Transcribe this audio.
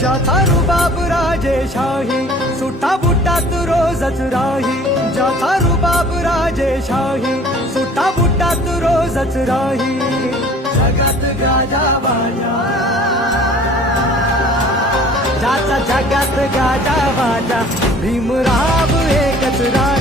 ज्याचा रुबाब राजेशाही सुट्टा बुट्टात रोजच राही. ज्याचा रुबाब राजेशाही सुट्टा बुट्टात रोजच राही. जगात गाजा बाजा ज्याचा जगात गाजा बाजा भीमराव एकच राही.